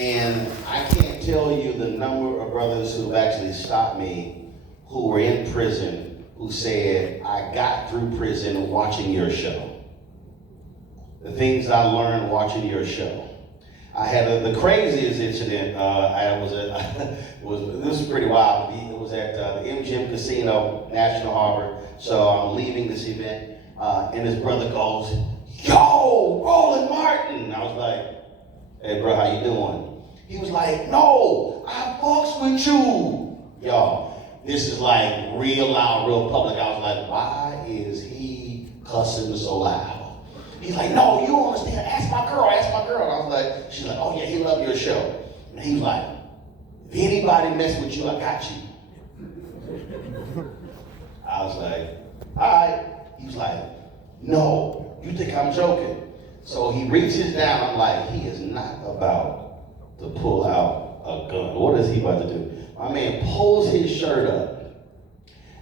And I can't tell you the number of brothers who've actually stopped me who were in prison who said, I got through prison watching your show. The things I learned watching your show. I had the craziest incident. This was pretty wild. It was at the MGM Casino, National Harbor. So I'm leaving this event, and this brother goes, "Yo, Roland Martin." I was like, "Hey, bro, how you doing?" He was like, "No, I fucks with you." Y'all, this is like real loud, real public. I was like, why is he cussing so loud? He's like, "No, you don't understand. Ask my girl, ask my girl." And I was like, she's like, "Oh yeah, he love your show." And he was like, "If anybody mess with you, I got you." I was like, "All right." He was like, "No, you think I'm joking?" So he reaches down. I'm like, he is not about to pull out a gun. What is he about to do? My man pulls his shirt up,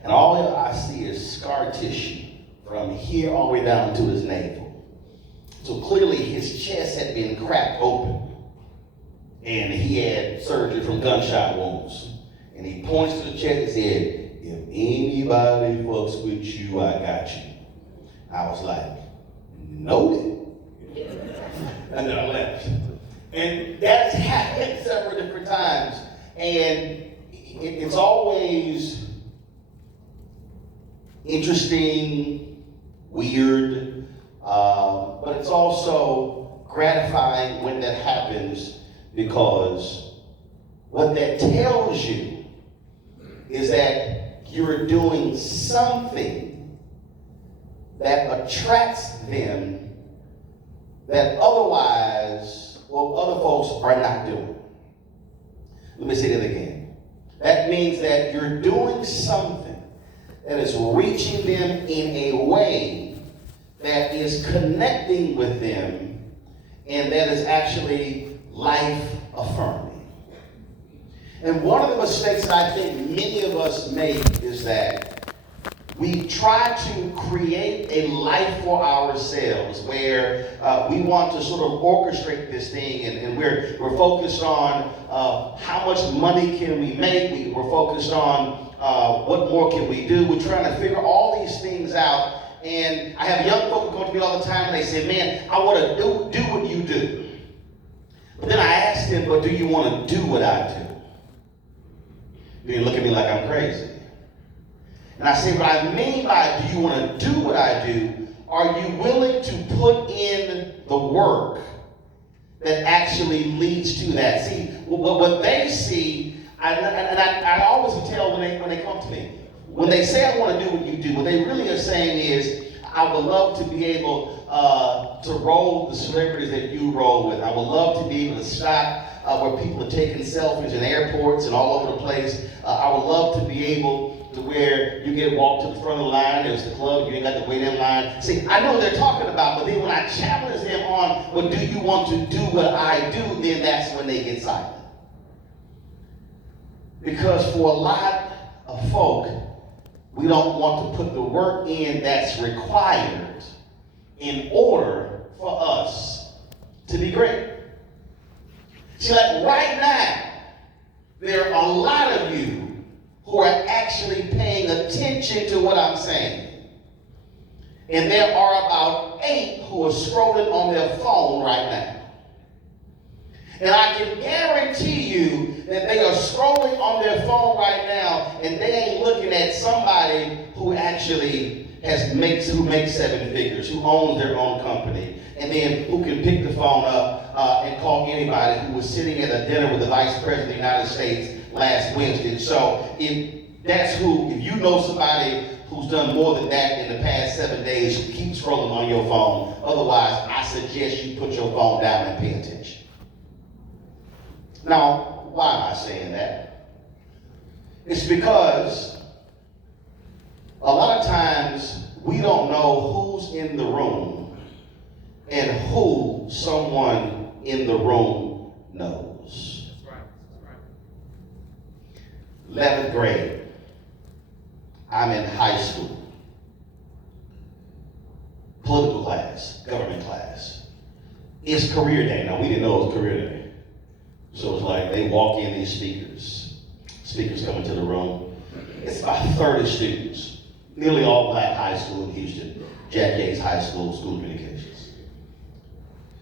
and all I see is scar tissue from here all the way down to his navel. So clearly his chest had been cracked open, and he had surgery from gunshot wounds. And he points to the chest and said, "If anybody fucks with you, I got you." I was like, noted. And then I left. And that's happened several different times. And it's always interesting, weird, but it's also gratifying when that happens, because what that tells you is that you're doing something that attracts them that otherwise, other folks are not doing. Let me say that again. That means that you're doing something that is reaching them in a way that is connecting with them and that is actually life affirming. And one of the mistakes that I think many of us make is that we try to create a life for ourselves where we want to sort of orchestrate this thing, and we're focused on how much money can we make. We're focused on what more can we do. We're trying to figure all these things out. And I have young folk who come to me all the time and they say, "Man, I want to do what you do." But then I ask them, "But do you want to do what I do?" They look at me like I'm crazy. And I say, what I mean by do you want to do what I do, are you willing to put in the work that actually leads to that? See, what they see, and I always tell when they come to me, when they say I want to do what you do, what they really are saying is, I would love to be able to roll the celebrities that you roll with. I would love to be able to stop where people are taking selfies in airports and all over the place. I would love to be able to where you get walked to the front of the line, there's the club, you ain't got to wait in line. See, I know what they're talking about, but then when I challenge them on, well, do you want to do what I do, then that's when they get silent. Because for a lot of folk, we don't want to put the work in that's required in order for us to be great. See, like right now, there are a lot of you who are actually paying attention to what I'm saying. And there are about 8 who are scrolling on their phone right now. And I can guarantee you that they are scrolling on their phone right now and they ain't looking at somebody who actually makes 7 figures, who owns their own company, and then who can pick the phone up and call anybody who was sitting at a dinner with the Vice President of the United States last Wednesday. So if you know somebody who's done more than that in the past 7 days, keep scrolling on your phone. Otherwise, I suggest you put your phone down and pay attention. Now, why am I saying that? It's because a lot of times we don't know who's in the room and who someone in the room knows. That's right. 11th grade, I'm in high school. Political class, government class. It's career day. Now, we didn't know it was career day. So it's like they walk in, these speakers come into the room. It's about 30 students, nearly all black high school in Houston, Jack Yates High School, School of Communications.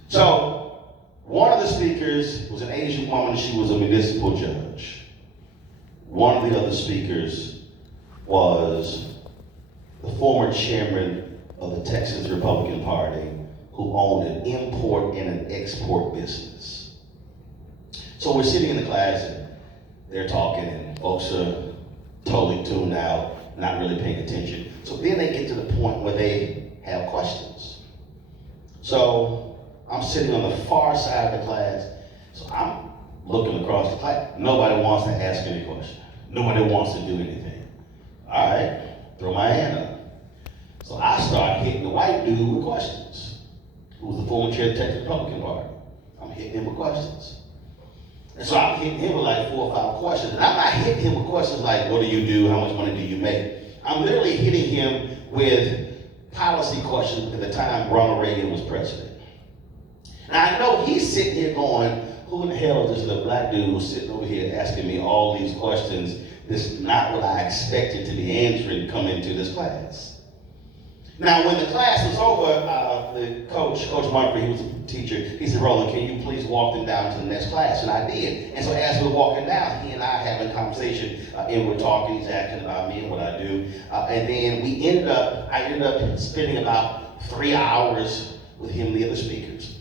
So one of the speakers was an Asian woman, she was a municipal judge. One of the other speakers was the former chairman of the Texas Republican Party, who owned an import and an export business. So we're sitting in the class and they're talking and folks are totally tuned out, not really paying attention. So then they get to the point where they have questions. So I'm sitting on the far side of the class, so I'm looking across the class. Nobody wants to ask any question. Nobody wants to do anything. All right, throw my hand up. So I start hitting the white dude with questions, who was the former chair of the Texas Republican Party. I'm hitting him with questions. And so I'm hitting him with like 4 or 5 questions. And I'm not hitting him with questions like, what do you do? How much money do you make? I'm literally hitting him with policy questions at the time Ronald Reagan was president. Now I know he's sitting here going, who in the hell is this little black dude who's sitting over here asking me all these questions? This is not what I expected to be answering coming into this class. Now, when the class was over, the Coach Murphy, he was a teacher, he said, Roland, can you please walk them down to the next class? And I did. And so as we're walking down, he and I having a conversation, and we're talking, he's asking about me and what I do. And then I ended up spending about 3 hours with him and the other speakers.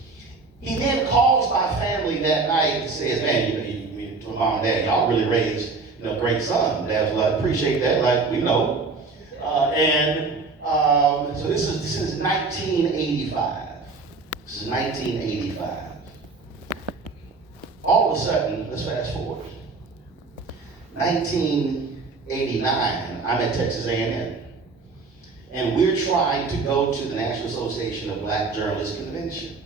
He then calls my family that night and says, man, to my mom and dad, y'all really raised a great son. Dad's like, appreciate that, like we know. So this is 1985. This is 1985. All of a sudden, let's fast forward. 1989, I'm at Texas A&M. And we're trying to go to the National Association of Black Journalists Convention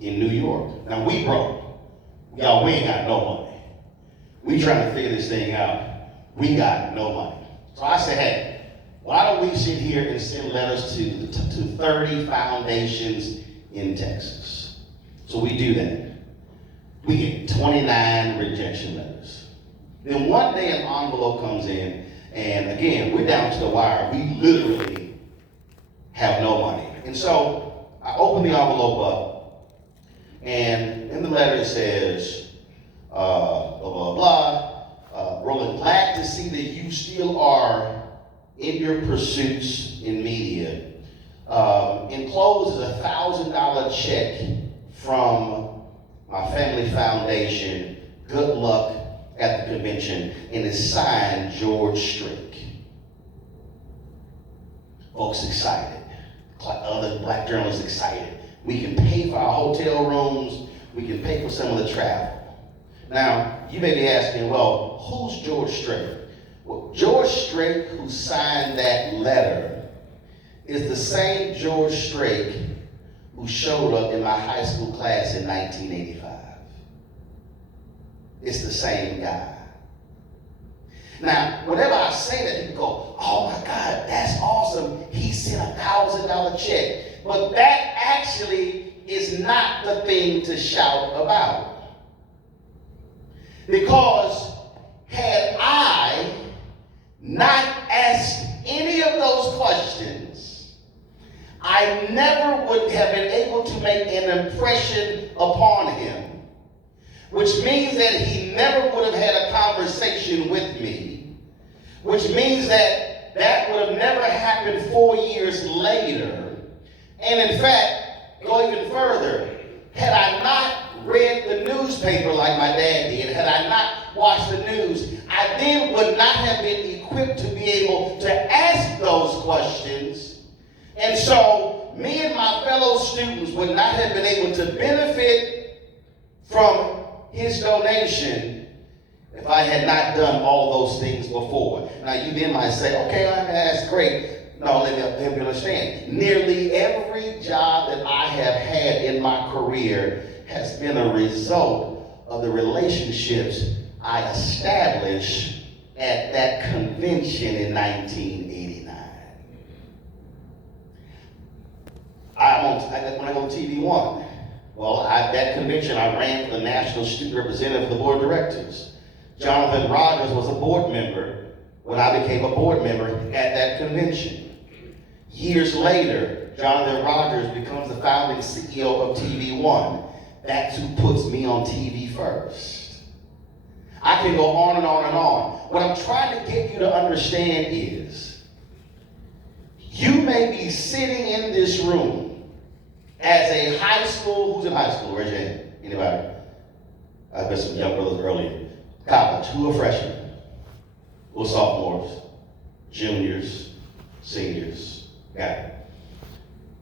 in New York. Now we broke. Y'all, we ain't got no money. We trying to figure this thing out. We got no money. So I said, hey, why don't we sit here and send letters to 30 foundations in Texas? So we do that. We get 29 rejection letters. Then one day an envelope comes in, and again, we're down to the wire. We literally have no money. And so I open the envelope up, and in the letter it says, blah, blah, blah. Roland, glad to see that you still are in your pursuits in media. Enclosed is a $1,000 check from my family foundation. Good luck at the convention. And it's signed George Strait. Folks excited. Other black journalists excited. We can pay for our hotel rooms. We can pay for some of the travel. Now, you may be asking, well, who's George Strait? Well, George Strait, who signed that letter, is the same George Strait who showed up in my high school class in 1985. It's the same guy. Now, whenever I say that, people go, oh my God, that's awesome. He sent a $1,000 check. But that actually is not the thing to shout about. Because had I not asked any of those questions, I never would have been able to make an impression upon him, which means that he never would have had a conversation with me, which means that that would have never happened 4 years later. And in fact, go even further, had I not read the newspaper like my dad did, had I not watched the news, I then would not have been equipped to be able to ask those questions. And so me and my fellow students would not have been able to benefit from his donation if I had not done all those things before. Now you then might say, okay, that's great. No, let me understand. Nearly every job that I have had in my career has been a result of the relationships I established at that convention in 1989. When I go to TV1, Well, at that convention, I ran for the national student representative for the board of directors. Jonathan Rogers was a board member when I became a board member at that convention. Years later, Jonathan Rogers becomes the founding CEO of TV One. That's who puts me on TV first. I can go on and on and on. What I'm trying to get you to understand is, you may be sitting in this room as a high school, who's in high school? Raise your hand. Anybody? I bet some young brothers earlier. College, who are freshmen? Who are sophomores? Juniors? Seniors? Got it.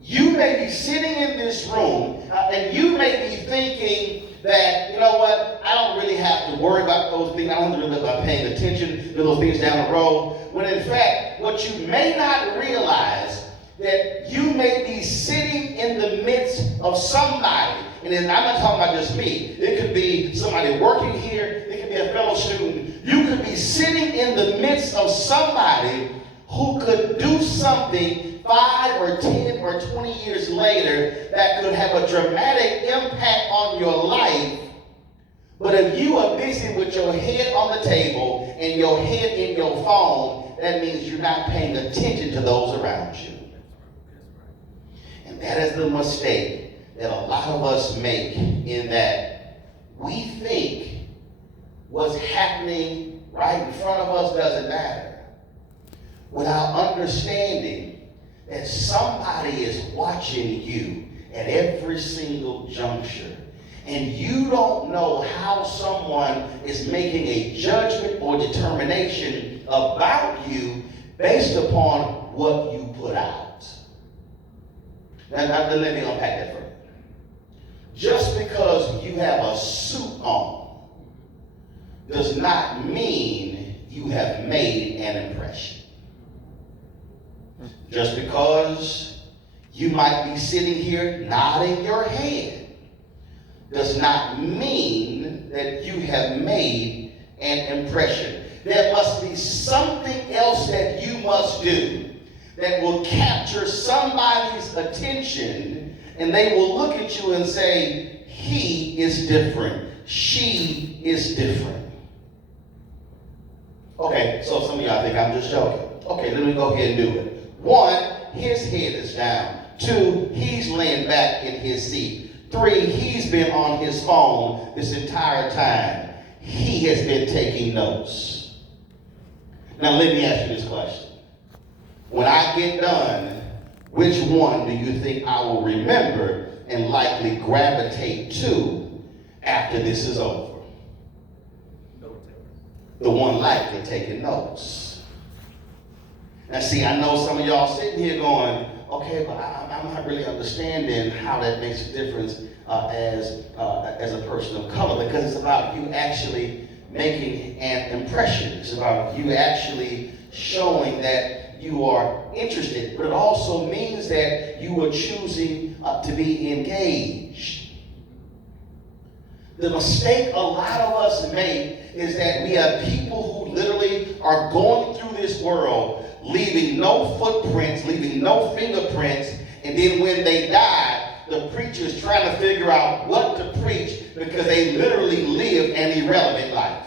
You may be sitting in this room and you may be thinking that, you know what, I don't really have to worry about those things. I don't have to really about paying attention to those things down the road. When in fact, what you may not realize, that you may be sitting in the midst of somebody, and I'm not talking about just me. It could be somebody working here. It could be a fellow student. You could be sitting in the midst of somebody who could do something 5 or 10 or 20 years later that could have a dramatic impact on your life. But if you are busy with your head on the table and your head in your phone, that means you're not paying attention to those around you. And that is the mistake that a lot of us make, in that we think what's happening right in front of us doesn't matter, without understanding that somebody is watching you at every single juncture. And you don't know how someone is making a judgment or determination about you based upon what you put out. Now let me unpack that further. Just because you have a suit on does not mean you have made an impression. Just because you might be sitting here nodding your head does not mean that you have made an impression. There must be something else that you must do that will capture somebody's attention, and they will look at you and say, he is different, she is different. Okay, so some of y'all think I'm just joking. Okay, let me go ahead and do it. 1, his head is down. 2, he's laying back in his seat. 3, he's been on his phone this entire time. He has been taking notes. Now let me ask you this question. When I get done, which one do you think I will remember and likely gravitate to after this is over? The one likely taking notes. Now see, I know some of y'all sitting here going, okay, but I'm not really understanding how that makes a difference as a person of color, because it's about you actually making an impression. It's about you actually showing that you are interested, but it also means that you are choosing to be engaged. The mistake a lot of us make is that we have people who literally are going through this world leaving no footprints, leaving no fingerprints, and then when they die, the preacher's trying to figure out what to preach because they literally lived an irrelevant life.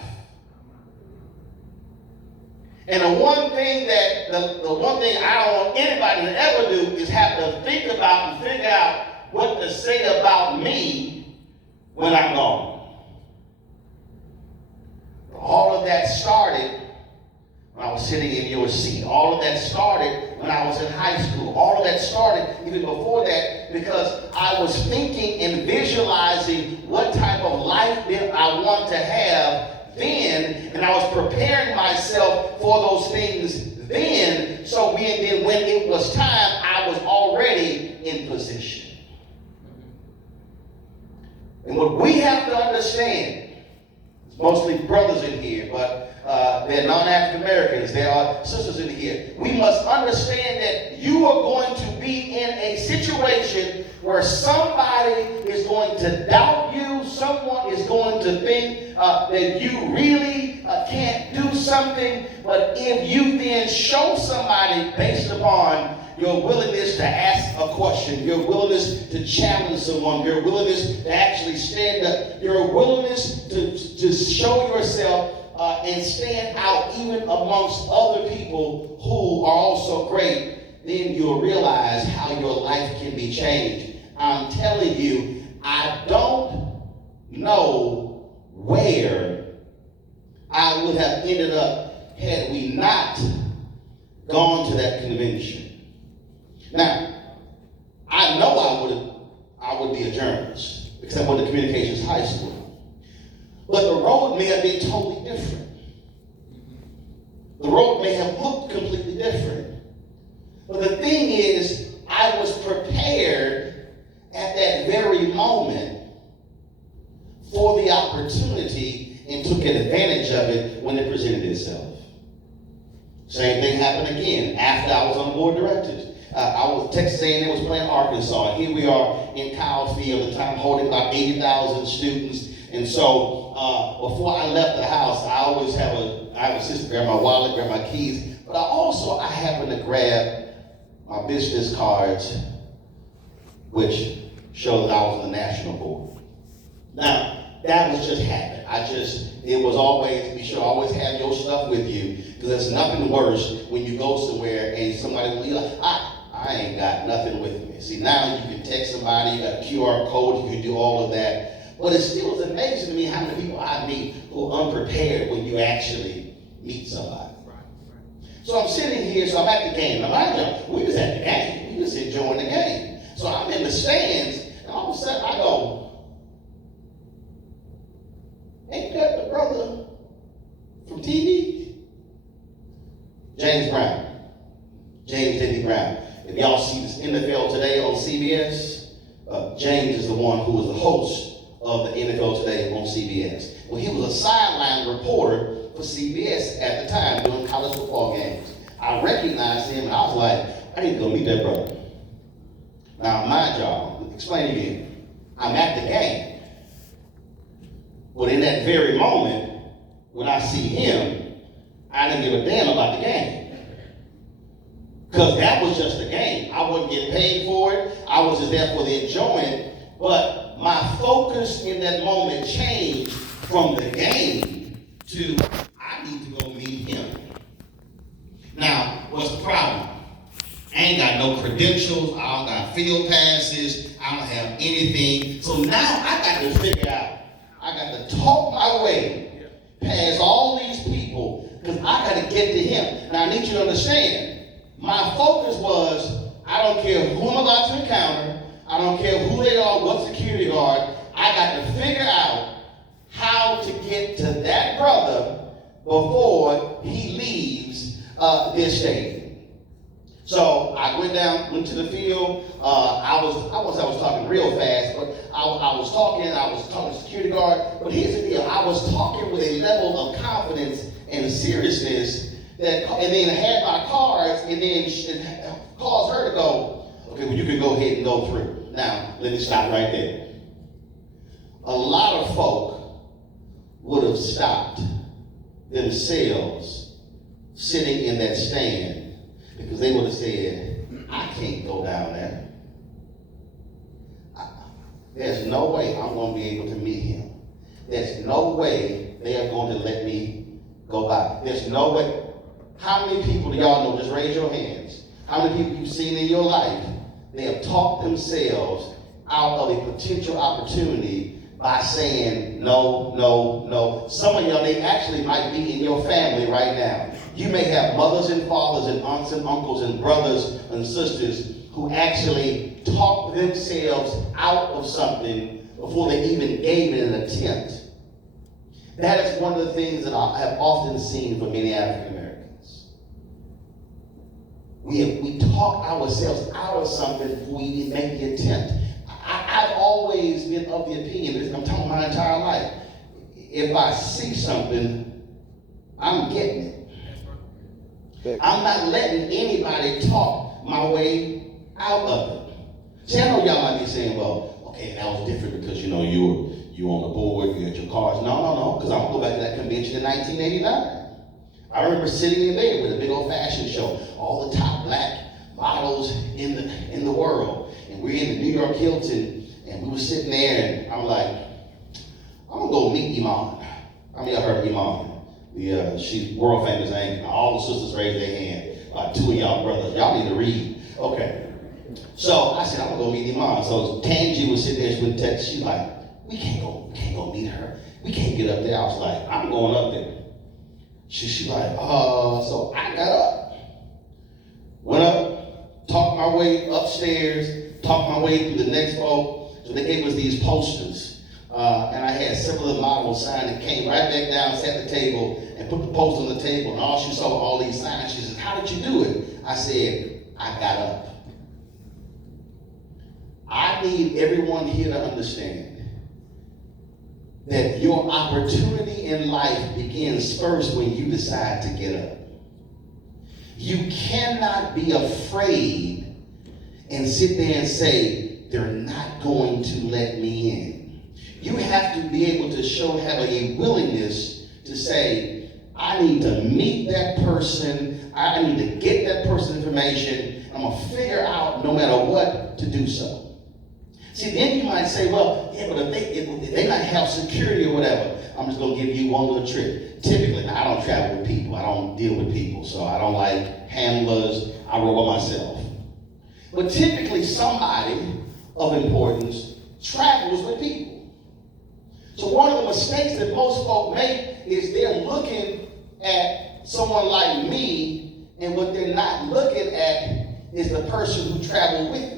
And the one thing I don't want anybody to ever do is have to think about and figure out what to say about me when I'm gone. All of that started when I was sitting in your seat. All of that started when I was in high school. All of that started even before that, because I was thinking and visualizing what type of life that I want to have then, and I was preparing myself for those things then, so then when it was time, I was already in position. And what we have to understand, it's mostly brothers in here, but they're non-African Americans, there are sisters in here. We must understand that you are going to be in a situation where somebody is going to doubt you, someone is going to think that you really can't do something, but if you then show somebody based upon your willingness to ask a question, your willingness to challenge someone, your willingness to actually stand up, your willingness to show yourself and stand out even amongst other people who are also great, then you'll realize how your life can be changed. I'm telling you, I don't know where I would have ended up had we not gone to that convention. Now, I know I would be a journalist because I went to communications high school. But the road may have been totally different. The road may have looked completely different. But the thing is, I was prepared at that very moment for the opportunity and took advantage of it when it presented itself. Same thing happened again after I was on the board of directors. Texas A&M was playing Arkansas. Here we are in Kyle Field, at the time holding about 80,000 students. And so before I left the house, I always have a sister grab my wallet, grab my keys, but I happen to grab my business cards, which showed that I was on the national board. Now, that was just habit. It was always, be sure always have your stuff with you, because there's nothing worse when you go somewhere and somebody will be like, I ain't got nothing with me. See, now you can text somebody, you got a QR code, you can do all of that. But it still is amazing to me how many people I meet who are unprepared when you actually meet somebody. So I'm sitting here, so I'm at the game. Now, mind you, we was at the game. We was enjoying the game. So I'm in the stands, and all of a sudden I go, ain't that the brother from TV? James Brown. James Denny Brown. If y'all see this NFL Today on CBS, James is the one who was the host of the NFL Today on CBS. Well, he was a sideline reporter for CBS at the time doing college football games. I recognized him and I was like, I need to go meet that brother. Now, mind y'all, explain again. I'm at the game. But in that very moment, when I see him, I didn't give a damn about the game. Because that was just a game. I wasn't getting paid for it. I was just there for the enjoyment. But my focus in that moment changed from the game to I need to go meet him. Now, what's the problem? I ain't got no credentials. I don't got field passes. I don't have anything. So now I got to figure out. I got to talk my way past all these people because I got to get to him. Now, I need you to understand. My focus was, I don't care who I'm about to encounter. I don't care who they are, what security guard. I got to figure out how to get to that brother before he leaves this stadium. So I went to the field. I was talking real fast, but I was talking to security guard. But here's the deal. I was talking with a level of confidence and seriousness that, and then had my cards, and then caused her to go, okay, well, you can go ahead and go through. Now, let me stop right there. A lot of folk would have stopped themselves sitting in that stand because they would have said, I can't go down there. There's no way I'm going to be able to meet him. There's no way they are going to let me go by. There's no way. How many people do y'all know? Just raise your hands. How many people you've seen in your life, they have talked themselves out of a potential opportunity by saying no, no, no. Some of y'all, they actually might be in your family right now. You may have mothers and fathers and aunts and uncles and brothers and sisters who actually talked themselves out of something before they even gave it an attempt. That is one of the things that I have often seen from many African Americans. We talk ourselves out of something before we even make the attempt. I've always been of the opinion, I'm talking my entire life, if I see something, I'm getting it. I'm not letting anybody talk my way out of it. See, I know y'all might be saying, well, okay, that was different because, you were on the board, you had your cards. No, because I'm going to go back to that convention in 1989. I remember sitting in there with a big old fashion show. All the top black models in the world. And we're in the New York Hilton, and we were sitting there, and I'm like, I'm gonna go meet Iman. I mean, I heard Iman. She's world famous anchor. All the sisters raised their hand. Two of y'all brothers. Y'all need to read. Okay. So I said, I'm gonna go meet Iman. So Tangi was sitting there, she would text, she's like, we can't go meet her. We can't get up there. I was like, I'm going up there. She's like, so I got up, went up, talked my way upstairs, talked my way through the next floor. So they gave us these posters. And I had several of the models signed and came right back down, sat at the table, and put the poster on the table. And all she saw were all these signs. She said, how did you do it? I said, I got up. I need everyone here to understand that your opportunity in life begins first when you decide to get up. You cannot be afraid and sit there and say, they're not going to let me in. You have to be able to have a willingness to say, I need to meet that person, I need to get that person's information, I'm going to figure out no matter what to do so. See, then you might say, well, yeah, but if they might have security or whatever. I'm just going to give you one little trick. Typically, now, I don't travel with people. I don't deal with people. So I don't like handlers. I roll by myself. But typically, somebody of importance travels with people. So one of the mistakes that most folk make is they're looking at someone like me, and what they're not looking at is the person who traveled with me.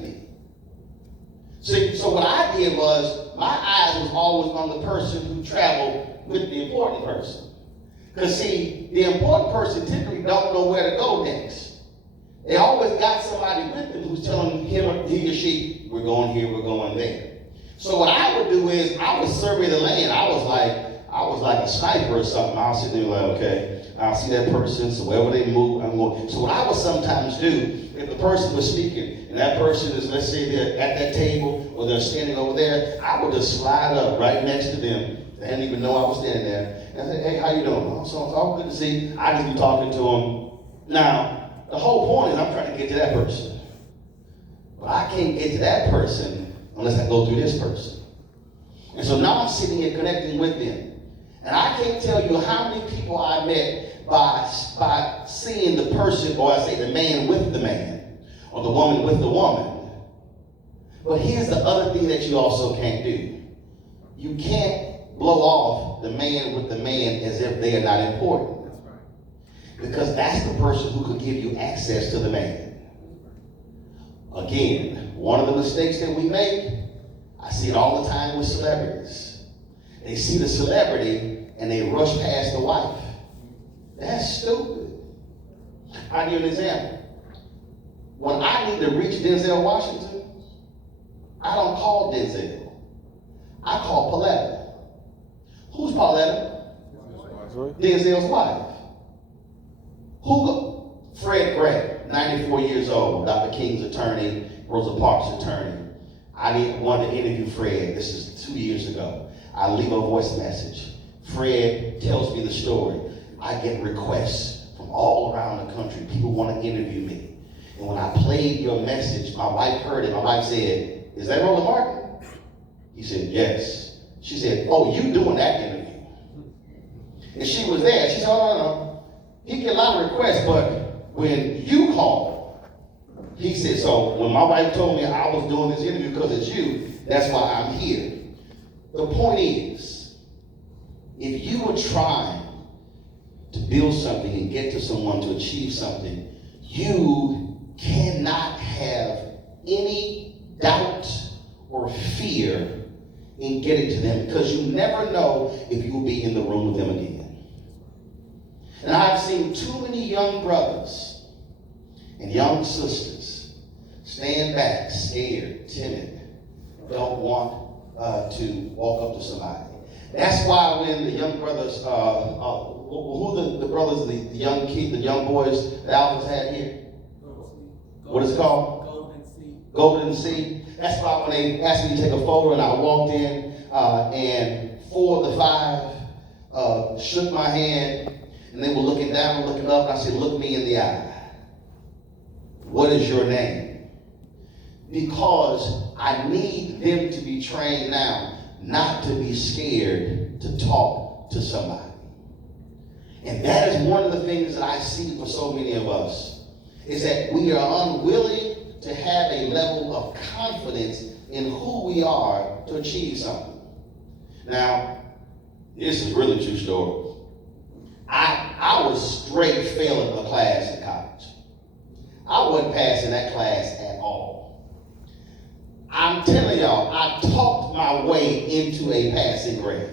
So what I did was, my eyes was always on the person who traveled with the important person. Because see, the important person typically don't know where to go next. They always got somebody with them who's telling him, he or she, we're going here, we're going there. So what I would do is, I would survey the land. I was like a sniper or something. I was sitting there like, okay, I'll see that person, so wherever they move, I'm going. So what I would sometimes do, if the person was speaking, and that person is, let's say they're at that table, or they're standing over there, I would just slide up right next to them. They didn't even know I was standing there. And I said, hey, how you doing? Oh, so it's all good to see. I just be talking to them. Now, the whole point is I'm trying to get to that person. But I can't get to that person unless I go through this person. And so now I'm sitting here connecting with them. And I can't tell you how many people I met by seeing the person, or I say the man with the man, or the woman with the woman. But here's the other thing that you also can't do. You can't blow off the man with the man as if they are not important. Because that's the person who could give you access to the man. Again, one of the mistakes that we make, I see it all the time with celebrities. They see the celebrity and they rush past the wife. That's stupid. I'll give you an example. When I need to reach Denzel Washington, I don't call Denzel. I call Pauletta. Who's Pauletta? Denzel's wife. Fred Gray, 94 years old, Dr. King's attorney, Rosa Parks' attorney. I wanted to interview Fred. This is 2 years ago. I leave a voice message. Fred tells me the story. I get requests from all around the country. People want to interview me. And when I played your message, my wife heard it. My wife said, is that Roland Martin? He said, yes. She said, oh, you doing that interview. And she was there. She said, oh, no. He get a lot of requests, but when you call, he said, so when my wife told me I was doing this interview because it's you, that's why I'm here. The point is, if you were trying to build something and get to someone to achieve something, you cannot have any doubt or fear in getting to them, because you never know if you'll be in the room with them again. And I've seen too many young brothers and young sisters stand back, scared, timid, don't want to walk up to somebody. That's why when the young brothers, who the brothers, the young kids, the young boys that Alpha's had here? What is it called? Golden Sea. That's why when they asked me to take a photo and I walked in and 4 of the 5 shook my hand, and they were looking down and looking up, and I said, look me in the eye. what is your name? Because I need them to be trained now not to be scared to talk to somebody. And that is one of the things that I see for so many of us, is that we are unwilling to have a level of confidence in who we are to achieve something. Now, this is really a true story. I was straight failing a class in college. I wasn't passing that class at all. I'm telling y'all, I talked my way into a passing grade.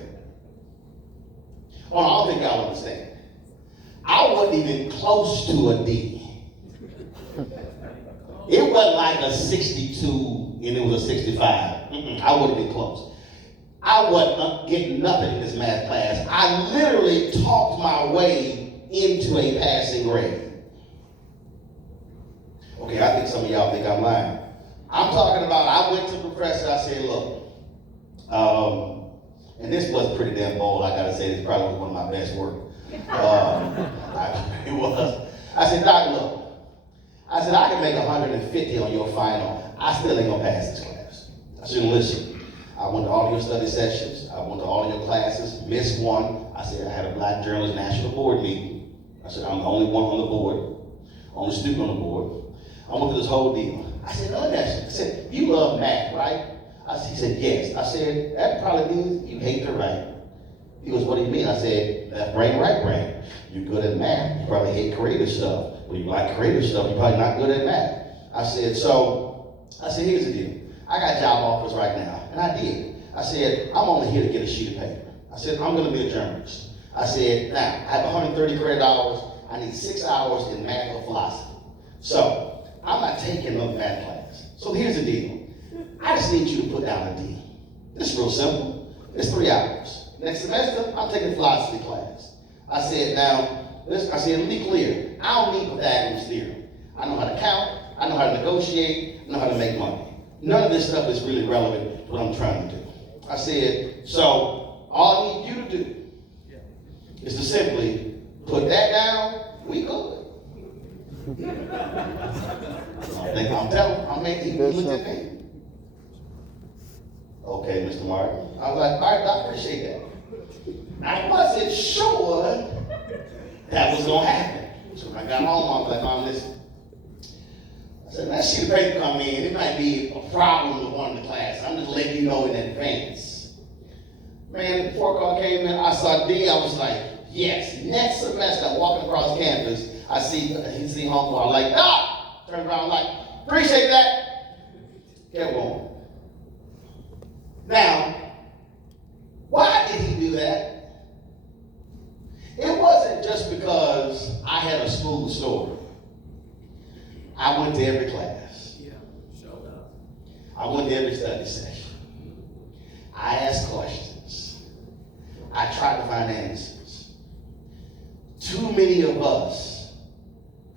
Oh, I don't think y'all understand. I wasn't even close to a D. It wasn't like a 62 and it was a 65. I wouldn't have been close. I wasn't getting nothing in this math class. I literally talked my way into a passing grade. Okay, I think some of y'all think I'm lying. I'm talking about, I went to the professor, I said, look, and this was pretty damn bold, I gotta say, this probably was one of my best work. It was. I said, Doc, look, I said, I can make 150 on your final. I still ain't gonna pass this class. I said, listen. I went to all of your study sessions. I went to all of your classes, missed one. I said, I had a Black Journalist National Board meeting. I said, I'm the only one on the board, only student on the board. I went through this whole deal. I said, no, let me ask you. I said, you love math, right? He said, yes. I said, that probably means you hate to write. He goes, what do you mean? I said, left brain, right brain. You're good at math. You probably hate creative stuff. Well, you like creative stuff, you're probably not good at math. I said, here's the deal. I got job offers right now. And I did. I said, I'm only here to get a sheet of paper. I said, I'm going to be a journalist. I said, now, I have 130 credit hours. I need 6 hours in math or philosophy. So, I'm not taking no math class. So here's the deal. I just need you to put down a D. It's real simple. It's 3 hours. Next semester, I'm taking philosophy class. I said, let me be clear. I don't need Pythagoras theorem. I know how to count. I know how to negotiate. I know how to make money. None of this stuff is really relevant to what I'm trying to do. I said, so all I need you to do is to simply put that down, we good. He looked at me. Okay, Mr. Martin. I was like, all right, I appreciate that. I wasn't sure that was going to happen. So when I got home, I was like, Mom, listen. I said, that sheet of paper come in, it might be a problem with one of the classes. I'm just letting you know in advance. Man, the report card came in, I saw D, I was like, yes. Next semester, I'm walking across campus, I see homeboy, I'm like, ah! Turn around, like, appreciate that. Kept going. Now, why did he do that? It wasn't just because I had a smooth story. I went to every class. Yeah, showed up. I went to every study session. I asked questions. I tried to find answers. Too many of us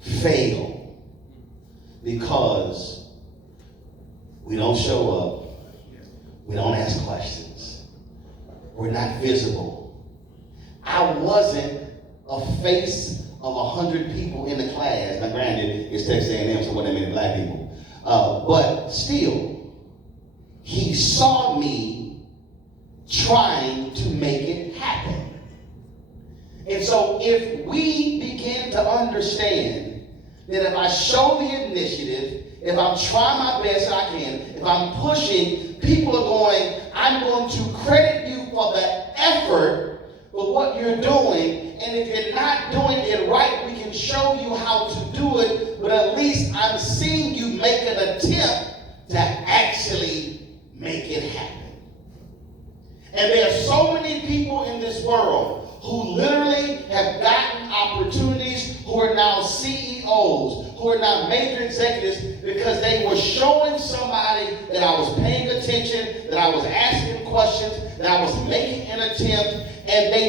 fail because we don't show up. We don't ask questions. We're not visible. I wasn't a face of 100 people in the class. Now granted, it's Texas A&M, so what that many black people. But still, he saw me trying to make it happen. And so if we begin to understand that if I show the initiative, if I'm trying my best I can, if I'm pushing, people are going, I'm going to credit you for the effort for what you're doing. And if you're not doing it right, we can show you how to do it, but at least I'm seeing you make an attempt to actually make it happen. And there are so many people in this world who literally have gotten opportunities, who are now CEOs, who are now major executives, because they were showing somebody that I was paying attention, that I was asking questions, that I was making an attempt, and they